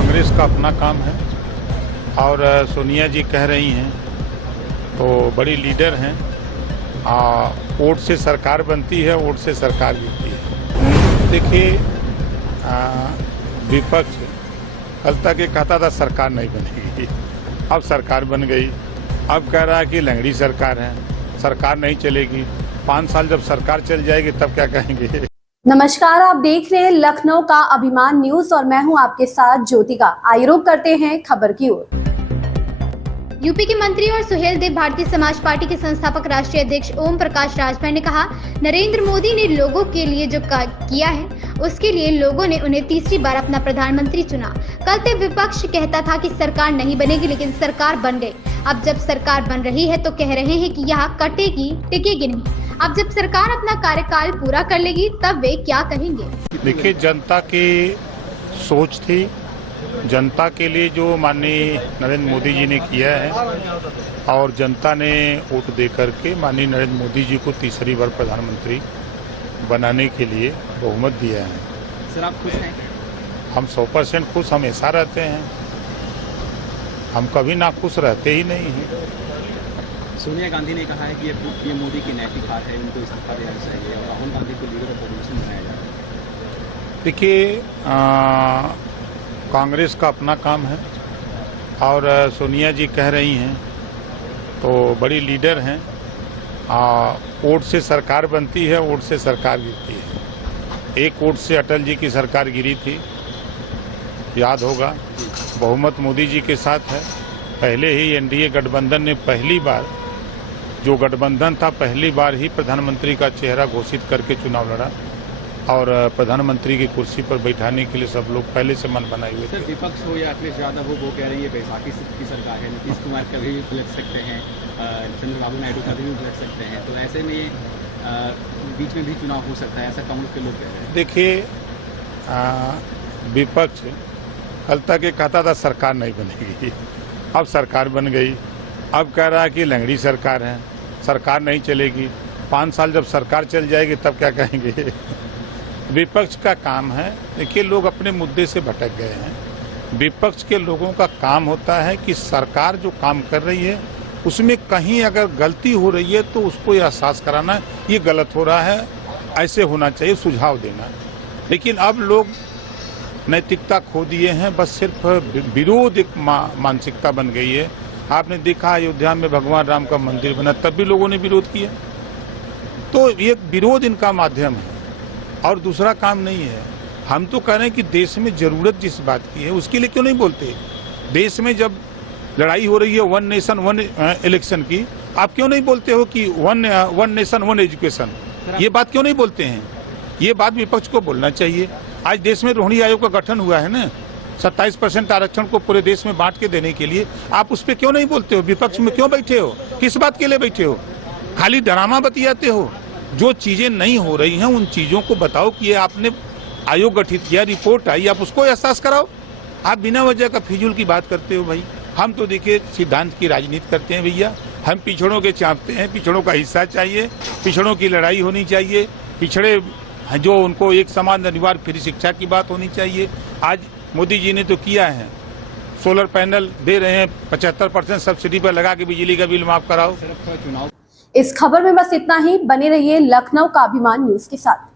कांग्रेस का अपना काम है और सोनिया जी कह रही हैं तो बड़ी लीडर हैं। वोट से सरकार बनती है, वोट से सरकार गिरती है। देखिए विपक्ष कल तक ये कहता था सरकार नहीं बनेगी, अब सरकार बन गई। अब कह रहा है कि लंगड़ी सरकार है, सरकार नहीं चलेगी। 5 साल जब सरकार चल जाएगी तब क्या कहेंगे। नमस्कार, आप देख रहे हैं लखनऊ का अभिमान न्यूज और मैं हूं आपके साथ ज्योतिका। आइए रुक करते हैं खबर की ओर। यूपी के मंत्री और सुहेल देव भारतीय समाज पार्टी के संस्थापक राष्ट्रीय अध्यक्ष ओम प्रकाश राजभर ने कहा, नरेंद्र मोदी ने लोगों के लिए जो किया है उसके लिए लोगों ने उन्हें तीसरी बार अपना प्रधानमंत्री चुना। कल तक विपक्ष कहता था कि सरकार नहीं बनेगी, लेकिन सरकार बन गई। अब जब सरकार बन रही है तो कह रहे हैं कि यह कटेगी टिकेगी नहीं। अब जब सरकार अपना कार्यकाल पूरा कर लेगी तब वे क्या कहेंगे। देखिए, जनता की सोच थी, जनता के लिए जो माननीय नरेंद्र मोदी जी ने किया है और जनता ने वोट दे करके माननीय नरेंद्र मोदी जी को तीसरी बार प्रधानमंत्री बनाने के लिए बहुमत दिया है। सर, आप खुश हैं? हम 100% खुश हमेशा रहते हैं, हम कभी ना खुश रहते ही नहीं हैं। सोनिया गांधी ने कहा है कि ये मोदी की नैतिक हार है, उनको इस्तीफा देना चाहिए और राहुल गांधी को लीडर ऑफ अपोजिशन बनाया जाए। देखिए, कांग्रेस का अपना काम है और सोनिया जी कह रही हैं तो बड़ी लीडर हैं। वोट से सरकार बनती है, वोट से सरकार गिरती है। एक वोट से अटल जी की सरकार गिरी थी, याद होगा। बहुमत मोदी जी के साथ है। पहले ही एनडीए गठबंधन ने पहली बार, जो गठबंधन था, पहली बार ही प्रधानमंत्री का चेहरा घोषित करके चुनाव लड़ा और प्रधानमंत्री की कुर्सी पर बैठाने के लिए सब लोग पहले से मन बनाए हुए थे। सर, विपक्ष हो या अखिलेश यादव हो, वो कह रही है बैसाखी की सरकार है, नीतीश कुमार का भी उलट सकते हैं, चंद्रबाबू नायडू का भी उलट सकते हैं, तो ऐसे में बीच में भी चुनाव हो सकता है, ऐसा कांग्रेस के लोग कह रहे हैं। देखिए, विपक्ष कल तक ये कहता था सरकार नहीं बनेगी, अब सरकार बन गई। अब कह रहा है कि लंगड़ी सरकार है, सरकार नहीं चलेगी। 5 साल जब सरकार चल जाएगी तब क्या कहेंगे। विपक्ष का काम है, देखिए लोग अपने मुद्दे से भटक गए हैं। विपक्ष के लोगों का काम होता है कि सरकार जो काम कर रही है उसमें कहीं अगर गलती हो रही है तो उसको एहसास कराना, ये गलत हो रहा है, ऐसे होना चाहिए, सुझाव देना। लेकिन अब लोग नैतिकता खो दिए हैं, बस सिर्फ विरोध एक मानसिकता बन गई है। आपने देखा अयोध्या में भगवान राम का मंदिर बना, तब भी लोगों ने विरोध किया। तो ये विरोध इनका माध्यम है और दूसरा काम नहीं है। हम तो कह रहे हैं कि देश में जरूरत जिस बात की है उसके लिए क्यों नहीं बोलते। देश में जब लड़ाई हो रही है 1 नेशन 1 इलेक्शन की, आप क्यों नहीं बोलते हो कि 1 नेशन 1 एजुकेशन, ये बात क्यों नहीं बोलते हैं। ये बात विपक्ष को बोलना चाहिए। आज देश में रोहिणी आयोग का गठन हुआ है ना, 27% आरक्षण को पूरे देश में बांट के देने के लिए, आप उस पर क्यों नहीं बोलते हो। विपक्ष में क्यों बैठे हो, किस बात के लिए बैठे हो, खाली ड्रामा बतियाते हो। जो चीजें नहीं हो रही हैं उन चीजों को बताओ कि ये आपने आयोग गठित किया, रिपोर्ट आई, आप उसको एहसास कराओ। आप बिना वजह का फिजूल की बात करते हो भाई। हम तो देखिए सिद्धांत की राजनीति करते हैं भैया, हम पिछड़ों के चाहते हैं, पिछड़ों का हिस्सा चाहिए, पिछड़ों की लड़ाई होनी चाहिए, पिछड़े जो उनको एक समान अनिवार्य फ्री शिक्षा की बात होनी चाहिए। आज मोदी जी ने तो किया है, सोलर पैनल दे रहे हैं, 75% सब्सिडी पर लगा के बिजली का बिल माफ कराओ। इस खबर में बस इतना ही। बने रहिए लखनऊ का अभिमान न्यूज के साथ।